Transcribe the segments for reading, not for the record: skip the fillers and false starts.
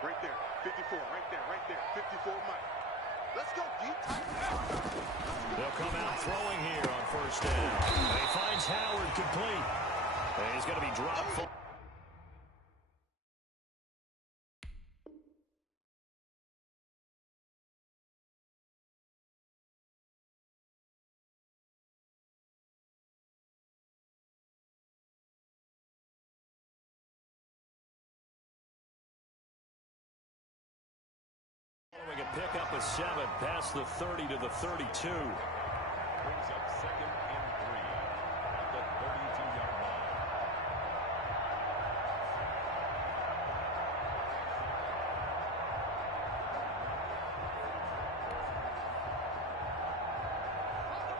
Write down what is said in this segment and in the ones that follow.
Right there, 54, right there, 54 Mike. Let's go, deep tight. They'll come out throwing here on first down. And he finds Howard complete. And he's going to be dropped full. Following a pickup of 7 past the 30 to the 32. Brings up 2nd and 3 at the 32-yard line.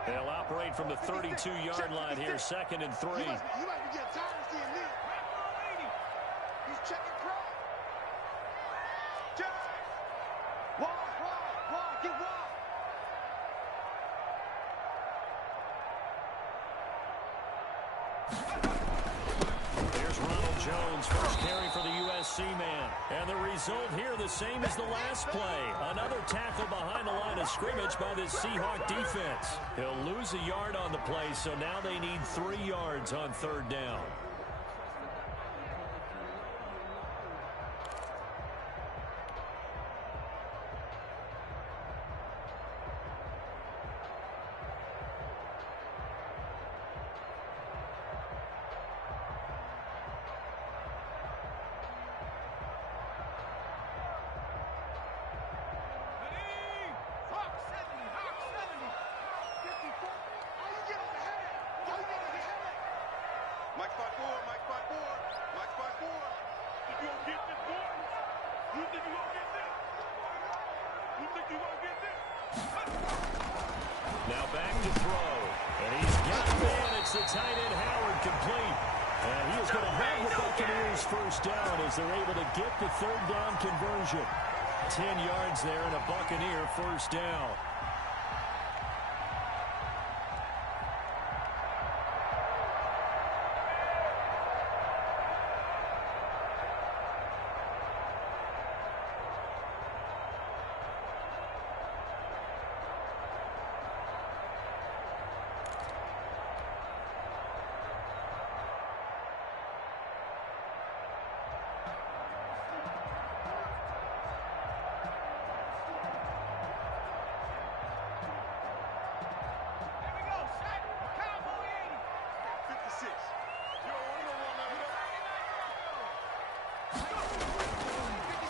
They'll operate from the 32-yard line here, 2nd and 3. You might be getting tired of seeing me. He's checking crowd. Wide, get wide. There's Ronald Jones, first carry for the USC man. And the result here the same as the last play. Another tackle behind the line of scrimmage by this Seahawk defense. He'll lose a yard on the play, so now they need 3 yards on 3rd down. Now back to throw. And he's got a man. It's the tight end Howard complete. And he is going to have the Buccaneers first down as they're able to get the 3rd down conversion. 10 yards there and a Buccaneer first down.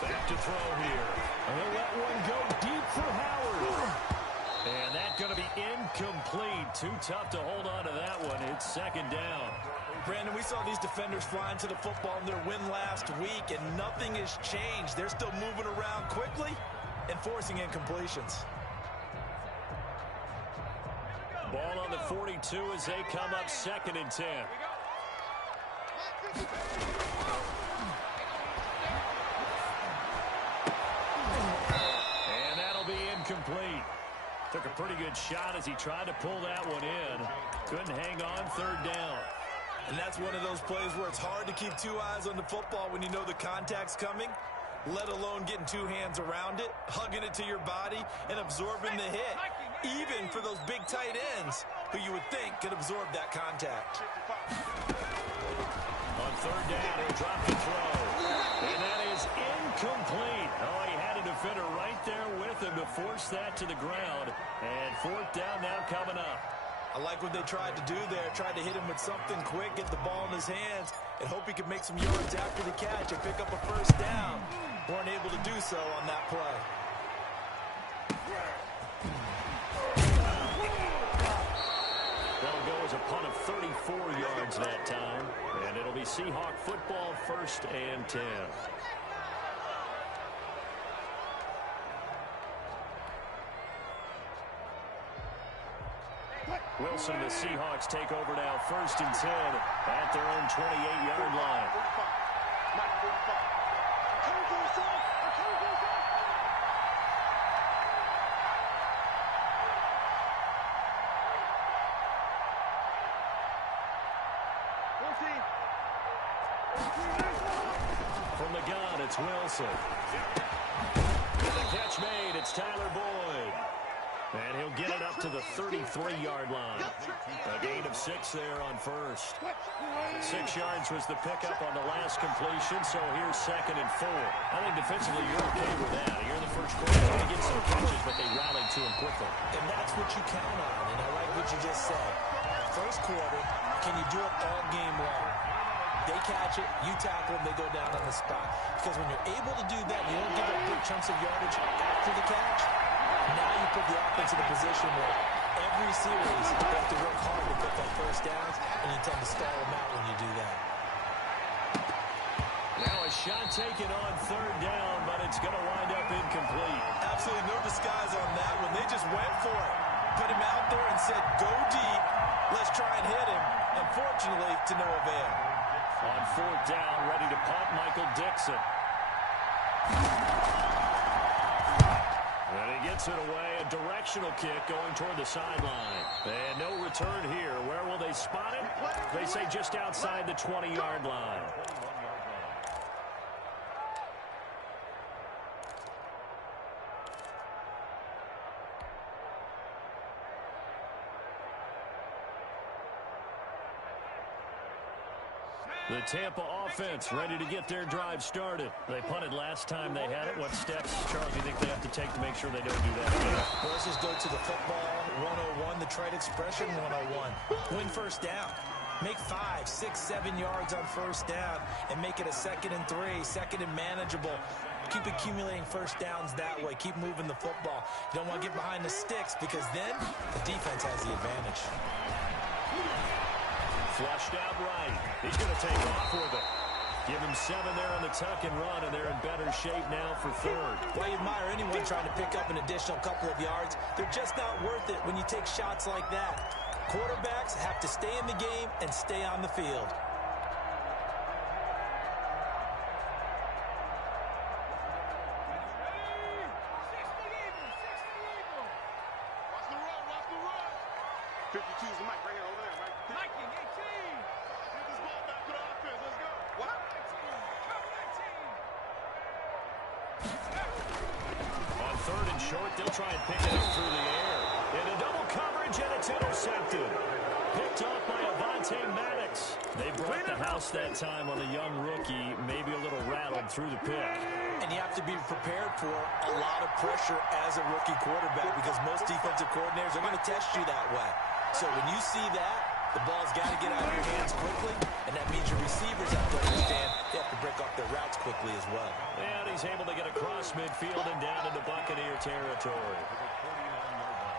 Back to throw here. And they'll let one go deep for Howard. And that's going to be incomplete. Too tough to hold on to that one. It's 2nd down. Brandon, we saw these defenders flying to the football in their win last week, and nothing has changed. They're still moving around quickly and forcing incompletions. Ball on the 42 as they come up 2nd and 10. And that'll be incomplete. Took a pretty good shot as he tried to pull that one in. Couldn't hang on 3rd down. And that's one of those plays where it's hard to keep 2 eyes on the football when you know the contact's coming, let alone getting 2 hands around it, hugging it to your body, and absorbing the hit, even for those big tight ends who you would think could absorb that contact. On 3rd down, he'll drop the throw. And that is incomplete. Oh, he had a defender right there with him to force that to the ground. And 4th down now coming up. I like what they tried to do there. Tried to hit him with something quick, get the ball in his hands, and hope he could make some yards after the catch and pick up a first down. Weren't able to do so on that play. That'll go as a punt of 34 yards that time. And it'll be Seahawk football 1st and 10. Wilson and the Seahawks take over now 1st and 10 at their own 28-yard line. From the gun, it's Wilson. And the catch made, it's Tyler Boyd. And he'll get it up to the 33-yard line. A gain of 6 there on first. 6 yards was the pickup on the last completion, so here's 2nd and 4. I think defensively you're okay with that. You're in the first quarter, trying to get some catches, but they rallied to him quickly. And that's what you count on, and I like what you just said. First quarter, can you do it all game long? They catch it, you tackle them, they go down on the spot. Because when you're able to do that, you don't give up big chunks of yardage after the catch. Now you put the offense in a position where every series they have to work hard to pick up first downs, and you tend to stall them out when you do that. Now a shot taken on 3rd down, but it's going to wind up incomplete. Absolutely no disguise on that one. They just went for it. Put him out there and said, go deep. Let's try and hit him. Unfortunately, to no avail. On 4th down, ready to punt, Michael Dixon. And he gets it away, a directional kick going toward the sideline. And no return here. Where will they spot it? They say just outside the 20-yard line. The Tampa offense ready to get their drive started. They punted last time they had it. What steps, Charles, do you think they have to take to make sure they don't do that again? Well, let's just go to the football 101, the trade expression 101. Win first down. Make 5, 6, 7 yards on first down and make it a 2nd and 3, 2nd and manageable. Keep accumulating first downs that way. Keep moving the football. You don't want to get behind the sticks because then the defense has the advantage. Flushed out right. He's going to take off with it. Give him 7 there on the tuck and run, and they're in better shape now for 3rd. Well, you admire anyone trying to pick up an additional couple of yards. They're just not worth it when you take shots like that. Quarterbacks have to stay in the game and stay on the field. Short, they'll try and pick it up through the air. In a double coverage, and it's intercepted. Picked off by Avonte Maddox. They brought the house that time on a young rookie, maybe a little rattled through the pick. And you have to be prepared for a lot of pressure as a rookie quarterback because most defensive coordinators are going to test you that way. So when you see that, the ball's got to get out of your hands quickly, and that means your receivers have to understand they have to break off their routes quickly as well. And he's able to get across midfield and down into Buccaneer territory.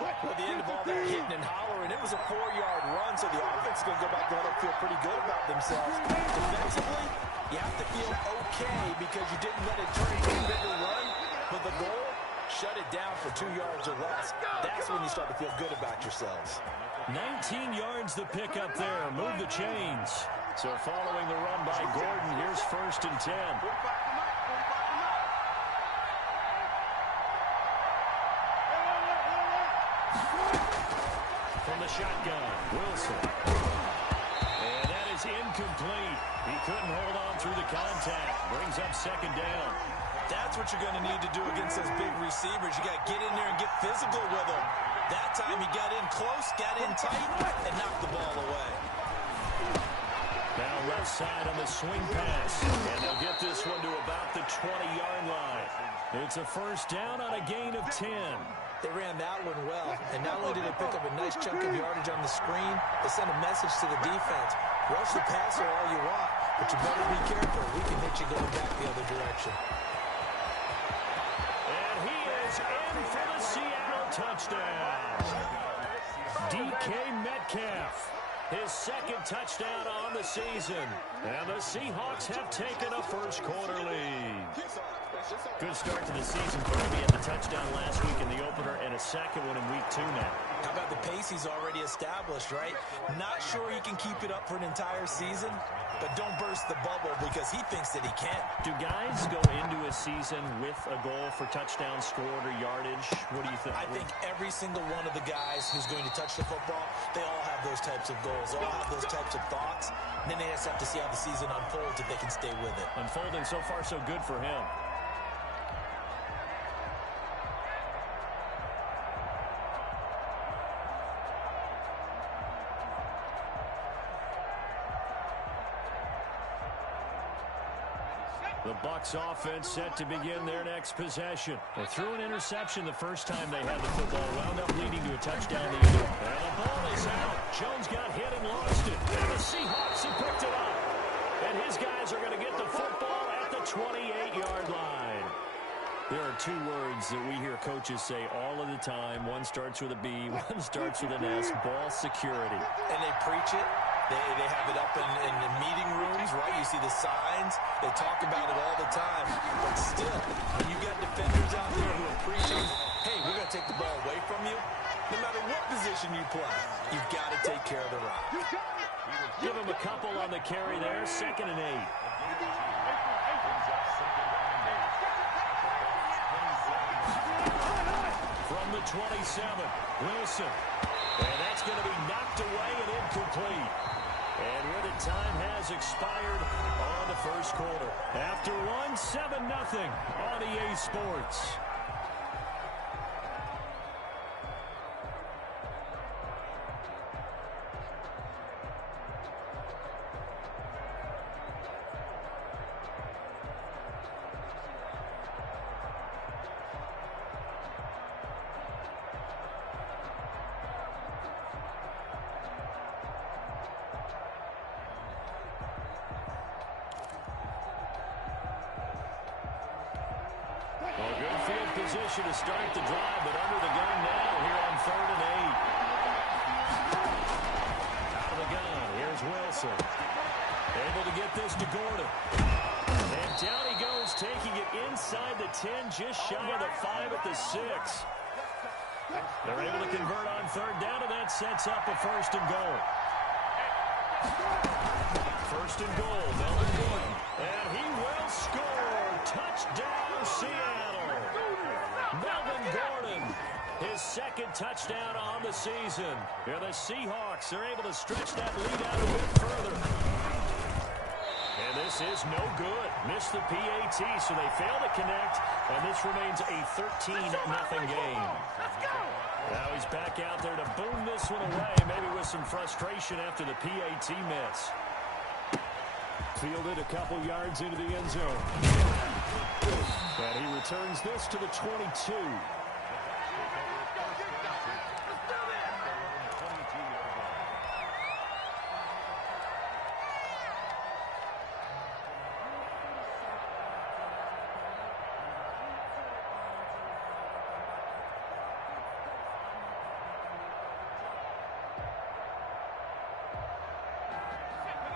Well, at the end of all that hitting and hollering, it was a 4-yard run, so the offense is going to go back to let them feel pretty good about themselves. Defensively, you have to feel okay because you didn't let it turn into a bigger run, but the goal, shut it down for 2 yards or less. That's when you start to feel good about yourselves. 19 yards the pickup there. Move the chains. So following the run by Gordon, here's 1st and 10. From the shotgun, Wilson. And that is incomplete. He couldn't hold on through the contact. Brings up 2nd down. That's what you're going to need to do against those big receivers. You got to get in there and get physical with them. That time he got in close, got in tight, and knocked the ball away. Now left side on the swing pass. And they'll get this one to about the 20-yard line. It's a 1st down on a gain of 10. They ran that one well. And not only did they pick up a nice chunk of yardage on the screen, they sent a message to the defense. Rush the passer all you want, but you better be careful. We can hit you going back the other direction. And he is in for the Seattle touchdown. DK Metcalf, his 2nd touchdown on the season. And the Seahawks have taken a first quarter lead. Good start to the season for him. He had the touchdown last week in the opener and a 2nd one in week 2 now. How about the pace he's already established, right? Not sure he can keep it up for an entire season, but don't burst the bubble because he thinks that he can. Do guys go into a season with a goal for touchdowns scored or yardage? What do you think? I think every single one of the guys who's going to touch the football, they all have those types of goals. They all have those types of thoughts. And then they just have to see how the season unfolds if they can stay with it. Unfolding so far so good for him. The Bucs offense set to begin their next possession. They threw an interception the first time they had the football, wound up leading to a touchdown the other. And the ball is out. Jones got hit and lost it. And the Seahawks have picked it up. And his guys are going to get the football at the 28-yard line. There are two words that we hear coaches say all of the time. One starts with a B, one starts with an S, ball security. And they preach it. They have it up in the meeting rooms, right? You see the signs. They talk about it all the time. But still, when you got defenders out there who are preaching, hey, we're going to take the ball away from you, no matter what position you play, you've got to take care of the rock. Give him a couple on the carry there, 2nd and 8. From the 27, Wilson. And that's going to be knocked away and incomplete. And where the time has expired on the first quarter. After one, 7-0 on EA Sports. Position to start the drive, but under the gun now here on 3rd and 8. Out of the gun, here's Wilson. Able to get this to Gordon. And down he goes, taking it inside the 10, just shy of the 5 at the 6. They're able to convert on 3rd down, and that sets up a 1st and goal. 1st and goal, Melvin Gordon. And he will score. Touchdown, Seattle. Melvin Gordon, his 2nd touchdown on the season. Here the Seahawks are able to stretch that lead out a bit further. And this is no good. Missed the PAT, so they fail to connect, and this remains a 13-0 game. Now he's back out there to boom this one away, maybe with some frustration after the PAT miss. Fielded a couple yards into the end zone. And he returns this to the 22.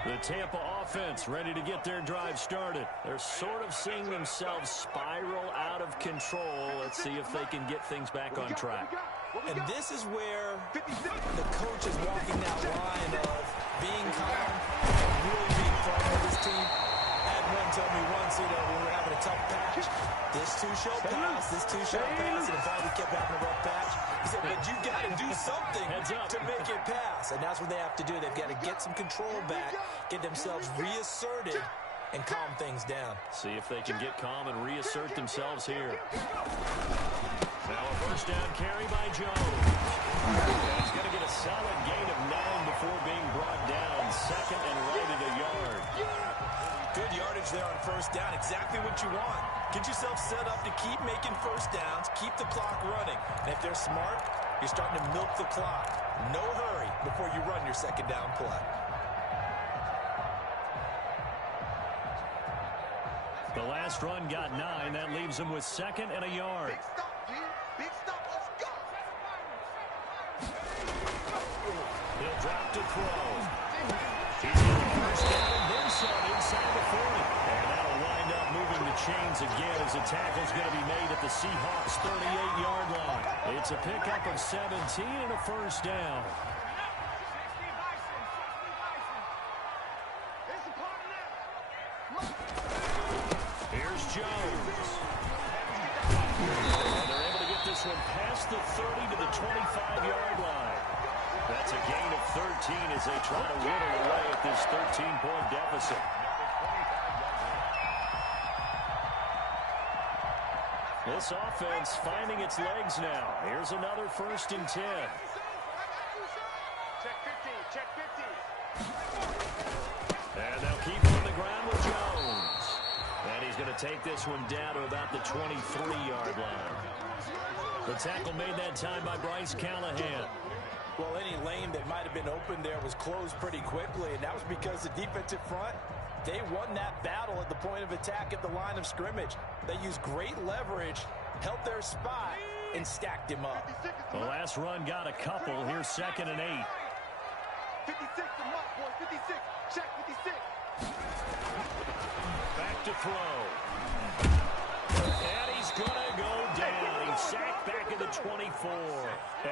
The Tampa offense ready to get their drive started. They're sort of seeing themselves spiral out of control. Let's see if they can get things back on track. And this is where the coach is walking that line of being calm and really being firm with his team. I had one tell me once, when we were having a tough patch, this too shall pass, this too shall pass, and if I kept having a rough patch, he said, but you got to do something to make it pass. And that's what they have to do. They've got to get some control back, get themselves reasserted, and calm things down. See if they can get calm and reassert themselves here. Now a 1st down carry by Jones. He's going to get a solid gain of 9 before being brought down. 2nd and right at a yard. Good yardage there on 1st down. Exactly what you want. Get yourself set up to keep making 1st downs, keep the clock running. And if they're smart, you're starting to milk the clock. No hurry before you run your 2nd down play. The last run got 9. That leaves him with 2nd and a yard. Big stop, G. Big stop. Let's go. He'll drop to throw. He's going to first down and then some inside the 40. And that'll wind up moving the chains again as a tackle's going to be made at the Seahawks' 38-yard line. It's a pickup of 17 and a first down. Here's Jones. And they're able to get this one past the 30 to the 25-yard line. That's a gain of 13 as they try to whittle away at this 13-point deficit. This offense finding its legs now. Here's another 1st and 10. Check 15, check 15. And they'll keep it on the ground with Jones. And he's going to take this one down to about the 23-yard line. The tackle made that time by Bryce Callahan. Well, any lane that might have been open there was closed pretty quickly, and that was because the defensive front, they won that battle at the point of attack at the line of scrimmage. They used great leverage, held their spot, and stacked him up. The last run got a couple. Here's 2nd and 8. 56 to mark, boys. 56. Check 56. Back to throw. And he's going to go down. He's sacked back at the 24.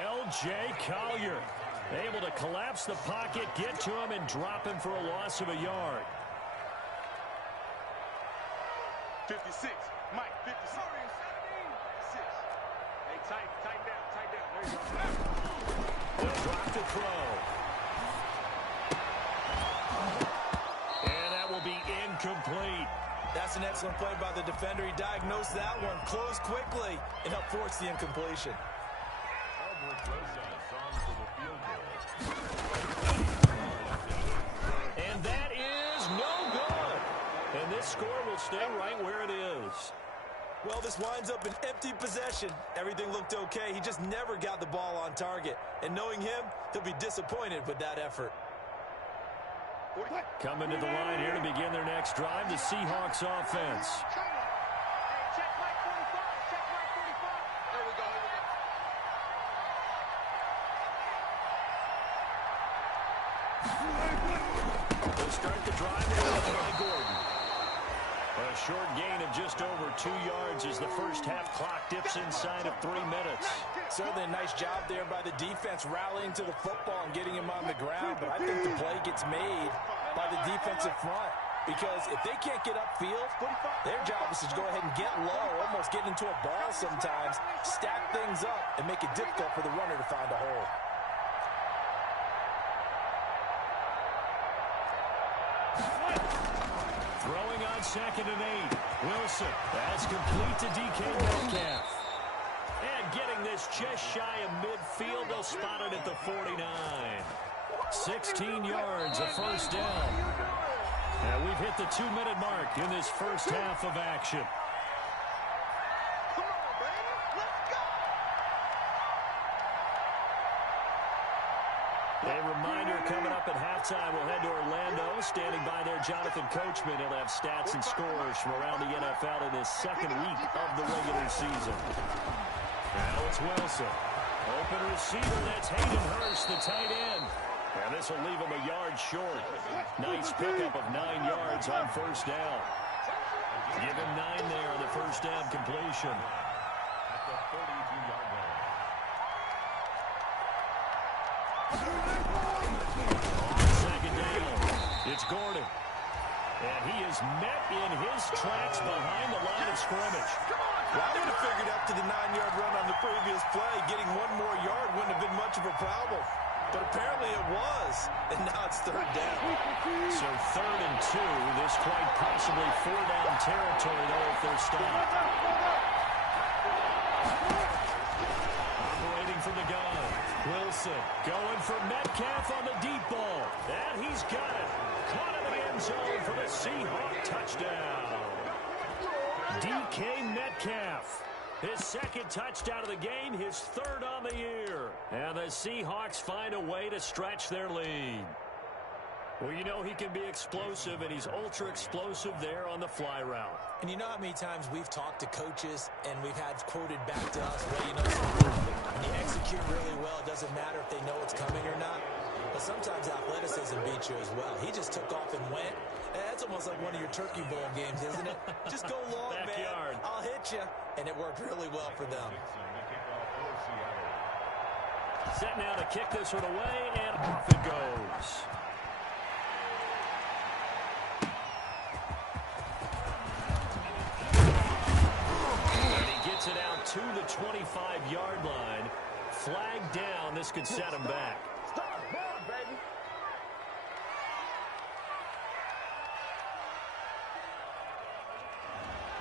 L.J. Collier able to collapse the pocket, get to him, and drop him for a loss of a yard. 56. Mike, 56. 6. Hey, tighten down, tighten down. There you go. They'll drop the throw. And that will be incomplete. That's an excellent play by the defender. He diagnosed that one, closed quickly, and helped force the incompletion. And that is no good. And this score will stay right where it is. Well, this winds up an empty possession. Everything looked okay. He just never got the ball on target. And knowing him, he'll be disappointed with that effort. Coming to the line here to begin their next drive, the Seahawks offense. Check Mike 45. Check Mike 45. There we go. They'll start the drive with by Gordon. A short gain of just over 2 yards as the first half clock dips inside of 3 minutes. Certainly a nice job there by the defense rallying to the football and getting him on the ground, but I think the play gets made by the defensive front because if they can't get upfield, their job is to go ahead and get low, almost get into a ball sometimes, stack things up, and make it difficult for the runner to find a hole. Throwing on 2nd and 8. Wilson. That's complete to DK Metcalf. And getting this just shy of midfield. They'll spot it at the 49. 16 yards, a first down. And we've hit the 2-minute mark in this first half of action. Come on, baby. Let's go. A reminder coming up at halftime. We'll head to Orlando. Standing by there, Jonathan Coachman. He'll have stats and scores from around the NFL in his 2nd week of the regular season. Now it's Wilson. Open receiver. That's Hayden Hurst, the tight end. And this will leave him a yard short. Nice pickup of 9 yards on first down. Give him 9 there on the first down completion. At the 32-yard line. Second down. It's Gordon. And he is met in his tracks behind the line of scrimmage. Well, I would have figured up to the 9-yard run on the previous play. Getting 1 more yard wouldn't have been much of a problem. But apparently it was. And now it's 3rd down. So 3rd and 2. This quite possibly 4-down territory, though, if they're stopped. Operating from the gun. Wilson going for Metcalf on the deep ball. And he's got it. Caught in the end zone for the Seahawk touchdown. DK Metcalf. His 2nd touchdown of the game, his 3rd on the year. And the Seahawks find a way to stretch their lead. Well, you know he can be explosive, and he's ultra-explosive there on the fly route. And you know how many times we've talked to coaches and we've had quoted back to us, well, you know, when you execute really well, it doesn't matter if they know it's coming or not. Well, sometimes athleticism beats you as well. He just took off and went. That's almost like one of your Turkey Bowl games, isn't it? Just go long, Backyard. man. I'll hit you. And it worked really well for them. Set now to kick this one away, and off it goes. And he gets it out to the 25-yard line. Flag down. This could set him back.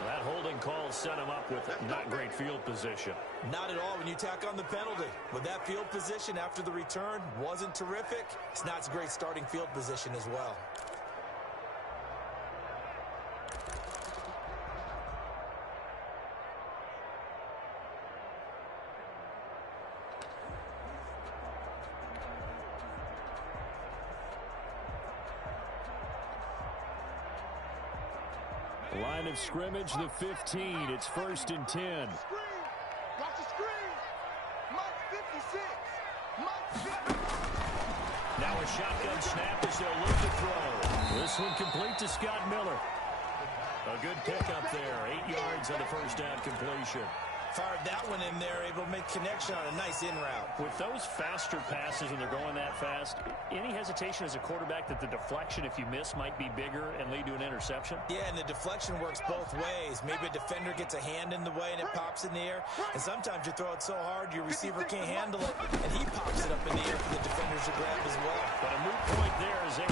That holding call set him up with not great field position. Not at all when you tack on the penalty. With that field position after the return wasn't terrific. It's not a great starting field position as well. Line of scrimmage, the 15. It's 1st and 10. Watch the screen. Mike 56. Mike 50. Now a shotgun snap as they'll look to throw. This one complete to Scott Miller. A good pickup there. 8 yards on the first down completion. Fired that one in there, able to make connection on a nice in route. With those faster passes when they're going that fast, any hesitation as a quarterback that the deflection, if you miss, might be bigger and lead to an interception? Yeah, and the deflection works both ways. Maybe a defender gets a hand in the way and it pops in the air. And sometimes you throw it so hard your receiver can't handle it, and he pops it up in the air for the defenders to grab as well. But a moot point there is and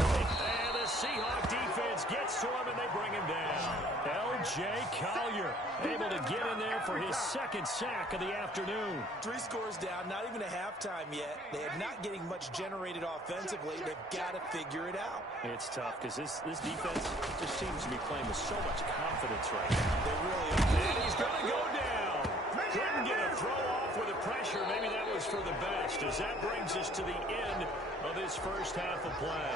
the Seahawk defense gets to him and they bring him down. L.J. Collier able to get in there for his second sack of the afternoon. 3 scores down, not even a halftime yet. They are not getting much generated offensively. They've got to figure it out. It's tough because this defense just seems to be playing with so much confidence right now. They really are. And he's going to go down. Couldn't get a throw off with the pressure. Maybe that was for the best, as that brings us to the end of this first half of play.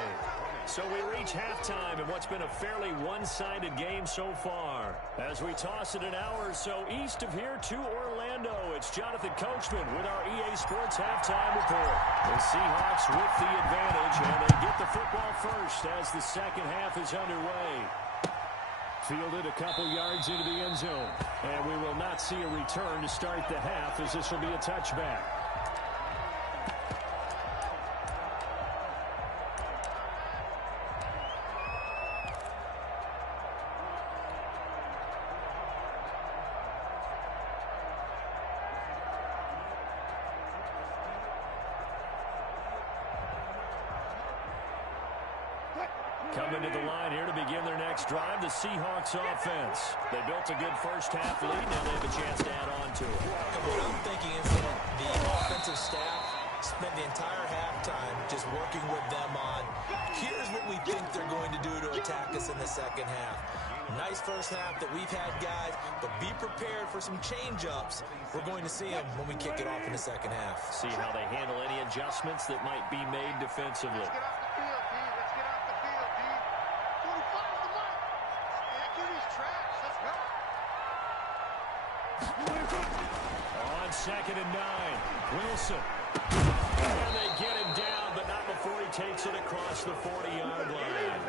So we reach halftime in what's been a fairly one-sided game so far. As we toss it an hour or so east of here to Orlando, it's Jonathan Coachman with our EA Sports Halftime Report. The Seahawks with the advantage, and they get the football first as the second half is underway. Fielded a couple yards into the end zone, and we will not see a return to start the half, as this will be a touchback. Coming to the line here to begin their next drive, the Seahawks offense. They built a good first half lead. Now they have a chance to add on to it. What I'm thinking is that the offensive staff spent the entire halftime just working with them on, here's what we think they're going to do to attack us in the second half. Nice first half that we've had, guys, but be prepared for some change-ups. We're going to see them when we kick it off in the second half. See how they handle any adjustments that might be made defensively. Let's get off the field, D. Let's get off the field, D. 45's the mark. Yeah, give these trash. Let's go. On 2nd and 9, Wilson. And they get him down, but not before he takes it across the 40-yard line.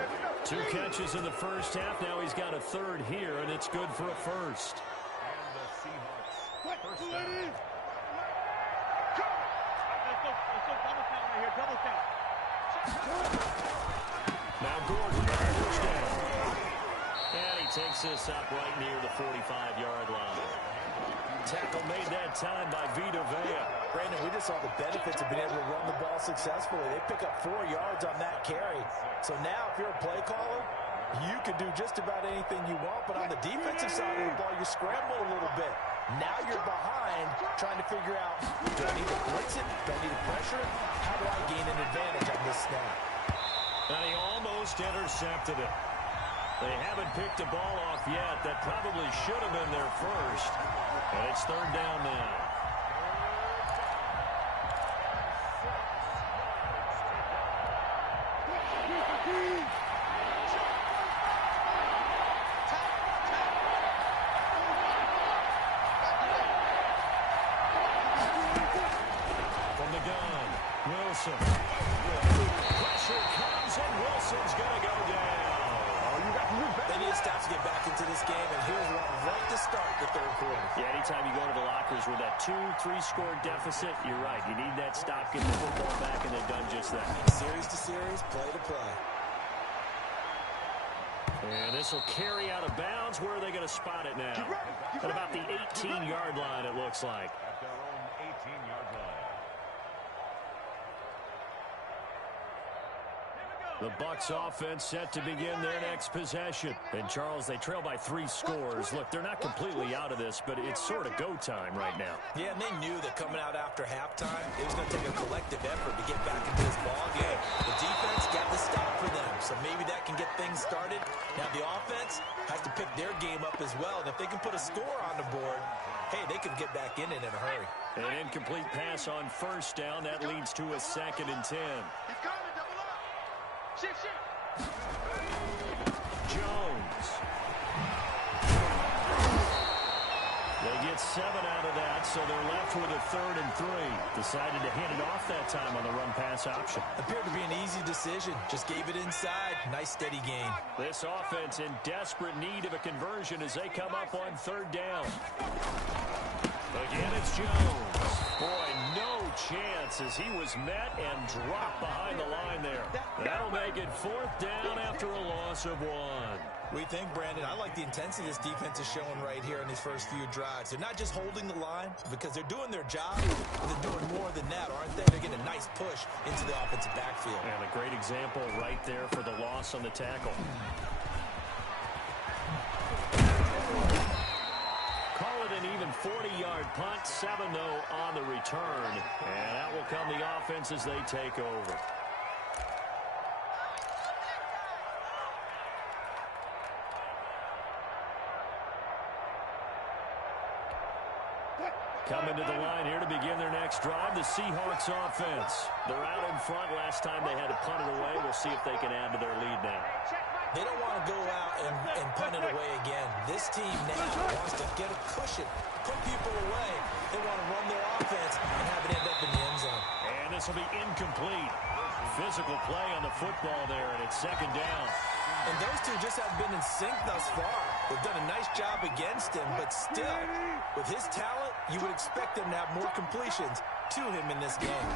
2 catches in the first half. Now he's got a third here, and it's good for a first. And the Seahawks first down. Now Gordon, first down. And he takes this up right near the 45-yard line. Tackle made that time by Vita Vea. Brandon, we just saw the benefits of being able to run the ball successfully. They pick up 4 yards on that carry. So now if you're a play caller, you can do just about anything you want. But on the defensive side of the ball, you scramble a little bit. Now you're behind trying to figure out, do I need to blitz it? Do I need to pressure it? How do I gain an advantage on this snap? And he almost intercepted it. They haven't picked the ball off yet. That probably should have been their first. And it's 3rd down now. From the gun, Wilson. Pressure comes, and Wilson's going to go down. They need to stop to get back into this game, and here's one right to start the third quarter. Yeah, anytime you go to the lockers with that 2-3 score deficit, you're right. You need that stop, get the football back, and they've done just that. Series to series, play to play. And this will carry out of bounds. Where are they going to spot it now? At about the 18-yard line, it looks like. At their own 18-yard line. The Bucs offense set to begin their next possession. And, Charles, they trail by 3 scores. Look, they're not completely out of this, but it's sort of go time right now. Yeah, and they knew that coming out after halftime, it was going to take a collective effort to get back into this ball game. The defense got the stop for them, so maybe that can get things started. Now, the offense has to pick their game up as well, and if they can put a score on the board, hey, they can get back in it in a hurry. An incomplete pass on first down. That leads to a 2nd and 10. Jones. They get 7 out of that, so they're left with a 3rd and 3. Decided to hand it off that time on the run-pass option. Appeared to be an easy decision. Just gave it inside. Nice steady gain. This offense in desperate need of a conversion as they come up on 3rd down. Again, it's Jones. Boy, no chance as he was met and dropped behind the line there. That'll make it 4th down after a loss of 1. We think, Brandon, I like the intensity this defense is showing right here in these first few drives. They're not just holding the line because they're doing their job, but they're doing more than that, aren't they? They're getting a nice push into the offensive backfield. And a great example right there for the loss on the tackle. Call it an even 40-yard punt, 7 though on the return. And that will come the offense as they take over. Coming to the line here to begin their next drive, the Seahawks offense. They're out in front. Last time they had to punt it away. We'll see if they can add to their lead now. They don't want to go out and punt it away again. This team now wants to get a cushion, put people away. They want to run their offense and have it end up in the end zone. And this will be incomplete. Physical play on the football there, and it's 2nd down. And those two just have been in sync thus far. They've done a nice job against him, but still, with his talent, you would expect them to have more completions to him in this game.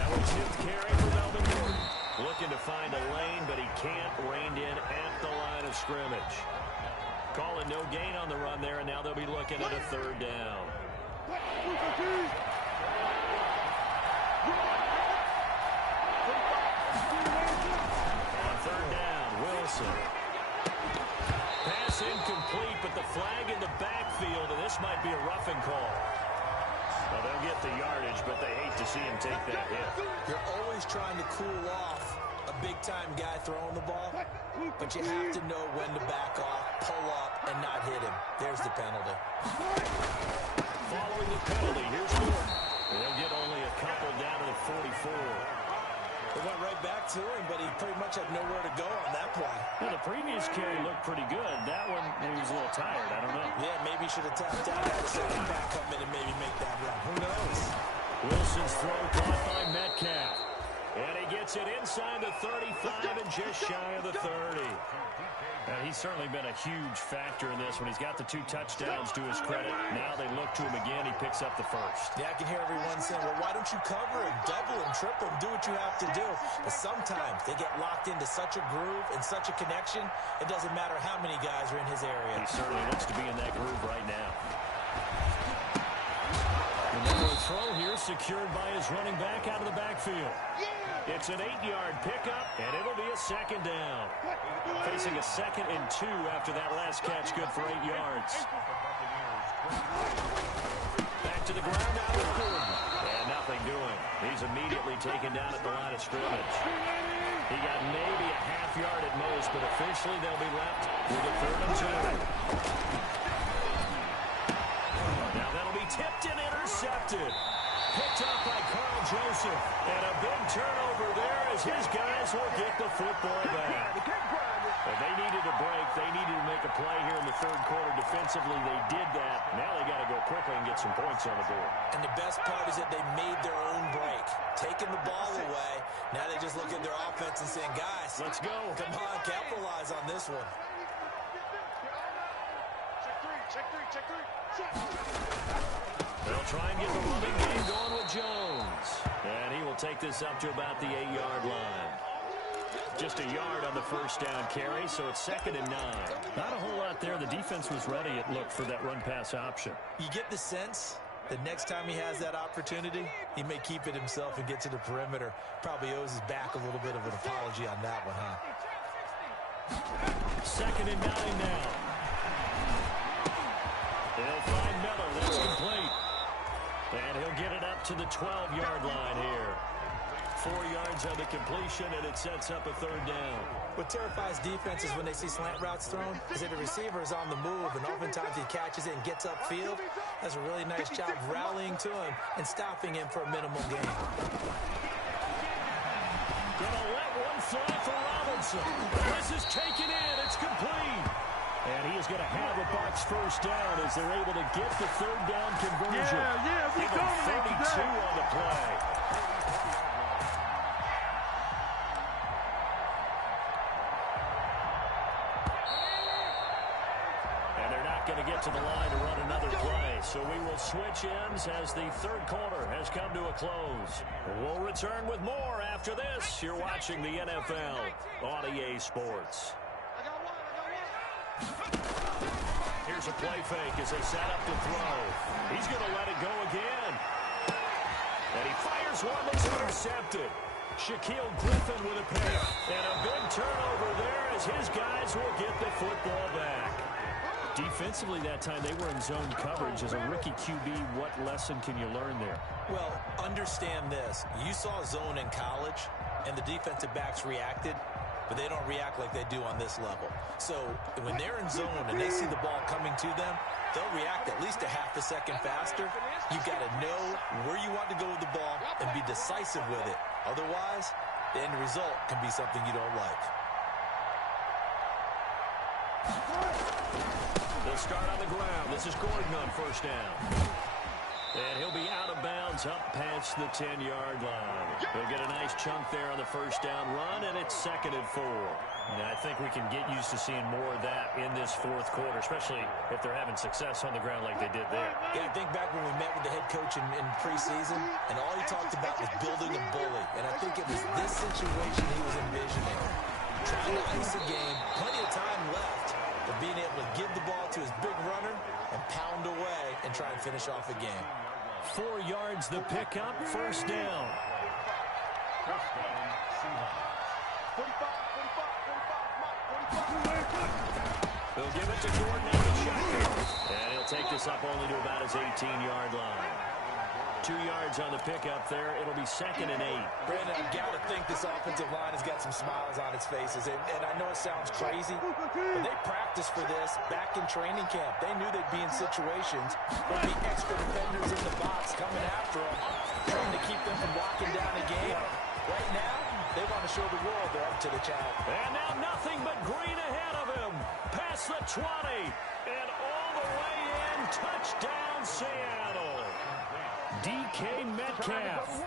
That was 10th carry for Melvin Gordon. Looking to find a lane, but he can't rein in at the line of scrimmage. Calling no gain on the run there, and now they'll be looking at a 3rd down. On 3rd down, Wilson. Pass incomplete, but the flag in the backfield, and this might be a roughing call. Well, they'll get the yardage, but they hate to see him take that hit. You're always trying to cool off a big-time guy throwing the ball, but you have to know when to back off, pull up, and not hit him. There's the penalty. Following the penalty, here's Gordon. They'll get only a couple down to the 44. They went right back to him, but he pretty much had nowhere to go on that play. Well, the previous carry looked pretty good. That one, he was a little tired. I don't know. Yeah, maybe he should have tapped out, had a second back come in and maybe make that run. Who knows? Wilson's throw caught by Metcalf. And he gets it inside the 35 and just shy of the 30. And he's certainly been a huge factor in this when he's got the 2 touchdowns to his credit. Now they look to him again. He picks up the first. Yeah, I can hear everyone saying, well, why don't you cover him, double him, triple him, do what you have to do. But sometimes they get locked into such a groove and such a connection, it doesn't matter how many guys are in his area. He certainly looks to be in that groove right now. Another throw here secured by his running back out of the backfield. It's an 8-yard pickup, and it'll be a 2nd down. Facing a 2nd and 2 after that last catch, good for 8 yards. Back to the ground now with Gordon. And nothing doing. He's immediately taken down at the line of scrimmage. He got maybe a half yard at most, but officially they'll be left with a 3rd and 2. Now that'll be tipped and intercepted. picked up by Carl Joseph. And a big turnover there as his guys will get the football back. And they needed a break. They needed to make a play here in the third quarter defensively. They did that. Now they got to go quickly and get some points on the board. And the best part is that they made their own break. Taking the ball away. Now they just look at their offense and saying, guys, let's go. Come on, capitalize on this one. They'll try and get the running game going with Jones. And he will take this up to about the 8-yard line. Just a yard on the first down carry, so it's 2nd and 9. Not a whole lot there. The defense was ready, it looked, for that run-pass option. You get the sense that next time he has that opportunity, he may keep it himself and get to the perimeter. Probably owes his back a little bit of an apology on that one, huh? 2nd and 9 now. They'll find Miller. That's complete. And he'll get it up to the 12-yard line here. 4 yards on the completion, and it sets up a 3rd down. What terrifies defenses when they see slant routes thrown is that the receiver is on the move, and oftentimes he catches it and gets upfield. Does a really nice job rallying to him and stopping him for a minimal gain. Gonna let one fly for Robinson. This is taken in. It's complete. And he is going to have a Bucs first down as they're able to get the 3rd down conversion. we Even 32 on the play. And they're not going to get to the line to run another play. So we will switch ends as the 3rd quarter has come to a close. We'll return with more after this. You're watching the NFL on EA Sports. Here's a play fake as they set up to throw. He's going to let it go again. And he fires one that's intercepted. Shaquille Griffin with a pick. And a big turnover there as his guys will get the football back. Defensively that time, they were in zone coverage. As a rookie QB, what lesson can you learn there? Well, understand this. You saw zone in college, and the defensive backs reacted, but they don't react like they do on this level. So when they're in zone and they see the ball coming to them, they'll react at least a half a second faster. You've got to know where you want to go with the ball and be decisive with it. Otherwise, the end result can be something you don't like. They'll start on the ground. This is Gordon on first down. And he'll be out of bounds up past the 10-yard line. He'll get a nice chunk there on the first down run, and it's 2nd and 4. And I think we can get used to seeing more of that in this 4th quarter, especially if they're having success on the ground like they did there. Yeah, I think back when we met with the head coach in preseason, and all he talked about was building a bully. And I think it was this situation he was envisioning. Trying to ice a game, plenty of time left, but being able to give the ball to his big runner and pound away and try and finish off a game. 4 yards the pickup, first down. They'll give it to Gordon out of shotgun. And he'll take this up only to about his 18-yard line. 2 yards on the pickup there. It'll be 2nd and 8. Brandon, I've got to think this offensive line has got some smiles on its faces. And I know it sounds crazy, but they practiced for this back in training camp. They knew they'd be in situations where there'd be extra defenders in the box coming after them, trying to keep them from locking down the game. Right now, they want to show the world they're up to the challenge. And now nothing but green ahead of him. Past the 20. And all the way in. Touchdown, Seattle. DK Metcalf,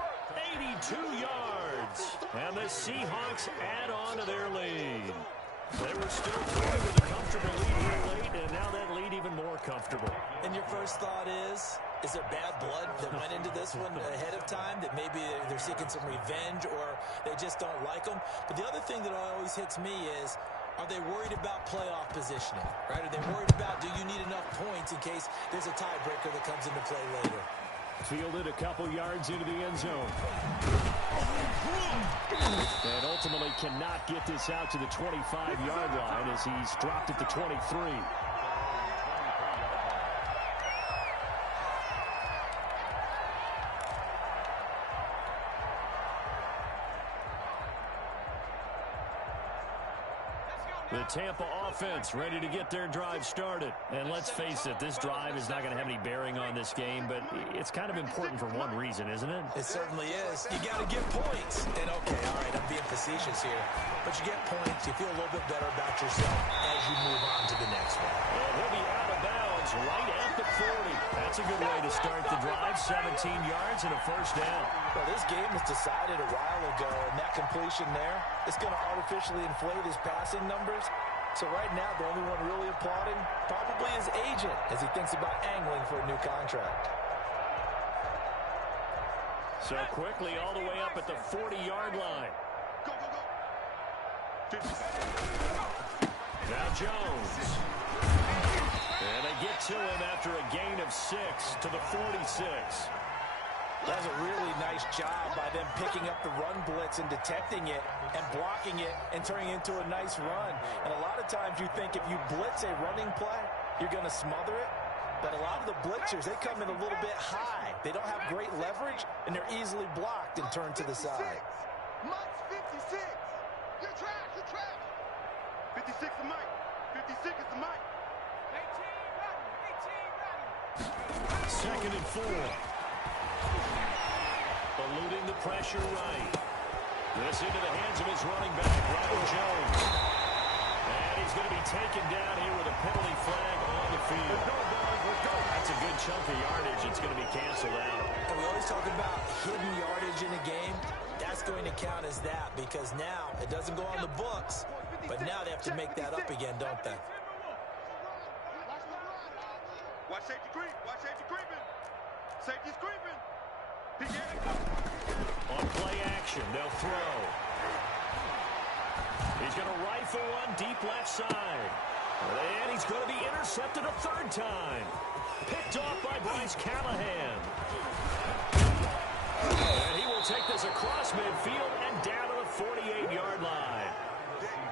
82 yards. And the Seahawks add on to their lead. They were still throwing with a comfortable lead here late, and now that lead even more comfortable. And your first thought is there bad blood that went into this one ahead of time, that maybe they're seeking some revenge or they just don't like them? But the other thing that always hits me is, are they worried about playoff positioning, right? Are they worried about, do you need enough points in case there's a tiebreaker that comes into play later? Fielded a couple yards into the end zone. And ultimately cannot get this out to the 25-yard line as he's dropped at the 23. The Tampa offense ready to get their drive started. And let's face it, this drive is not going to have any bearing on this game, but it's kind of important for one reason, isn't it? It certainly is. You got to get points. And okay, all right, I'm being facetious here. But you get points, you feel a little bit better about yourself as you move on to the next one. And he'll be out of bounds right at the 40. That's a good way to start the drive. 17 yards and a first down. Well, this game was decided a while ago, and that completion there is going to artificially inflate his passing numbers. So right now, the only one really applauding probably his agent as he thinks about angling for a new contract. So quickly all the way up at the 40-yard line. Go, go, go. Now Jones. And they get to him after a gain of 6 to the 46. That's a really nice job by them picking up the run blitz and detecting it and blocking it and turning it into a nice run. And a lot of times you think if you blitz a running play, you're going to smother it. But a lot of the blitzers, they come in a little bit high. They don't have great leverage, and they're easily blocked and turned to the side. Mike's 56. You're trash. You're trash. 56 is Mike. 56 is the Mike. 18 ready. 18 ready. 2nd and 4. Eluding the pressure right. This into the hands of his running back, Ronald Jones. And he's going to be taken down here with a penalty flag on the field. That's a good chunk of yardage. It's going to be canceled out. And we always talk about hidden yardage in a game. That's going to count as that because now it doesn't go on the books, but now they have to make that up again, don't they? Watch safety creep. Watch safety creeping. Safety's creeping. He get it. On play action, they'll throw. He's going to rifle one deep left side. And he's going to be intercepted a 3rd time. Picked off by Bryce Callahan. And he will take this across midfield and down to the 48-yard line.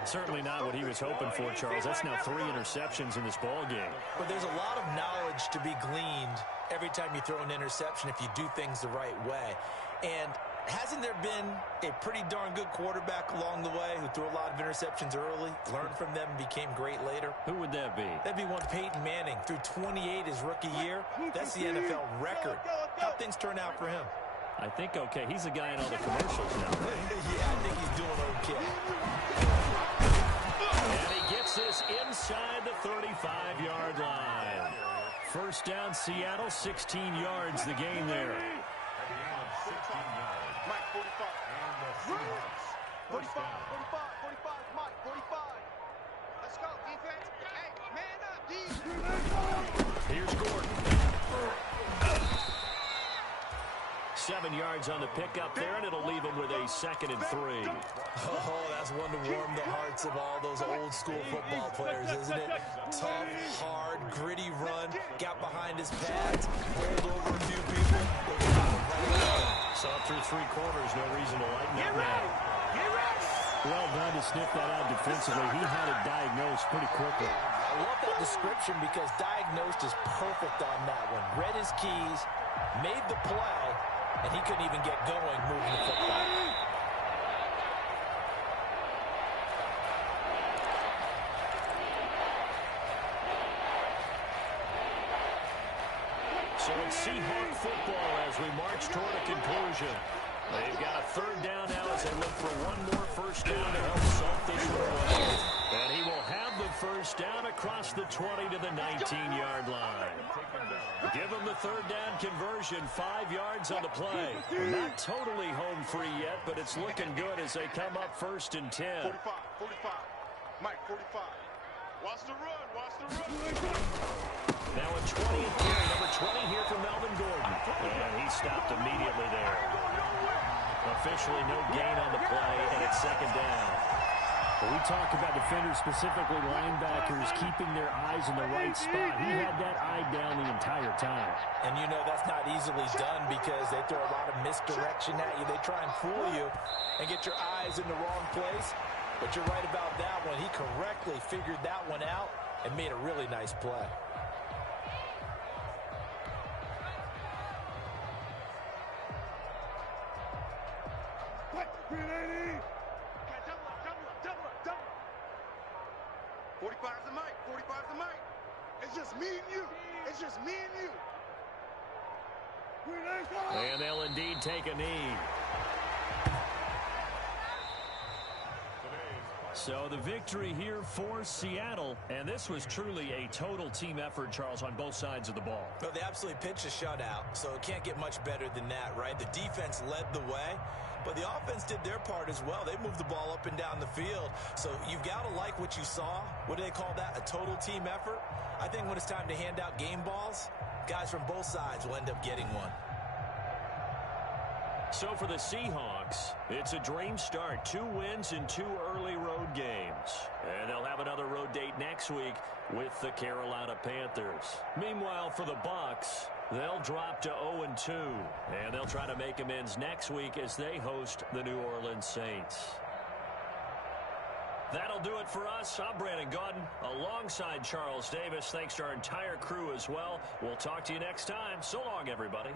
Certainly not what he was hoping for, Charles. That's now 3 interceptions in this ball game. But there's a lot of knowledge to be gleaned every time you throw an interception if you do things the right way. And hasn't there been a pretty darn good quarterback along the way who threw a lot of interceptions early, learned from them, and became great later? Who would that be? That'd be one Peyton Manning. Threw 28 his rookie year. That's the NFL record. How'd things turn out for him? I think okay. He's the guy in all the commercials now, right? Yeah, I think he's doing okay. And he gets this inside the 35-yard line. First down, Seattle, 16 yards the gain there. Mike, 45. 45, 45, 45, Mike, 45. Let's go, defense. Hey, man up, D. Here's Gordon. 7 yards on the pickup there, and it'll leave him with a 2nd and 3. Oh, that's one to warm the hearts of all those old school football players, isn't it? Tough, hard, gritty run, got behind his pads, rolled over a few people. Saw through 3 quarters, no reason to lighten that man. Well done to sniff that out defensively. He had it diagnosed pretty quickly. I love that description because diagnosed is perfect on that one. Read his keys, made the play, and he couldn't even get going moving the football. So it's Seahawk football as we march toward a conclusion. They've got a 3rd down now as they look for one more first down to help salt this one away. And he will have the first down across the 20 to the 19-yard line. Give him the 3rd down conversion, 5 yards on the play. Not totally home free yet, but it's looking good as they come up 1st and 10. 45, 45. Mike, 45. Watch the run, watch the run. Now a 20th carry, number 20 here for Melvin Gordon. And he stopped immediately there. Officially no gain on the play, and it's 2nd down. Well, we talk about defenders, specifically linebackers, keeping their eyes in the right spot. He had that eye down the entire time. And you know that's not easily done because they throw a lot of misdirection at you. They try and fool you and get your eyes in the wrong place. But you're right about that one. He correctly figured that one out and made a really nice play. 45's the mic. 45's the mic. It's just me and you. It's just me and you. And they'll indeed take a knee. So the victory here for Seattle, and this was truly a total team effort, Charles, on both sides of the ball. Well, they absolutely pitched a shutout, so it can't get much better than that, right? The defense led the way, but the offense did their part as well. They moved the ball up and down the field, so you've got to like what you saw. What do they call that? A total team effort? I think when it's time to hand out game balls, guys from both sides will end up getting one. So for the Seahawks, it's a dream start. 2 wins in 2 early road games. And they'll have another road date next week with the Carolina Panthers. Meanwhile, for the Bucs, they'll drop to 0-2. And they'll try to make amends next week as they host the New Orleans Saints. That'll do it for us. I'm Brandon Gaudin alongside Charles Davis. Thanks to our entire crew as well. We'll talk to you next time. So long, everybody.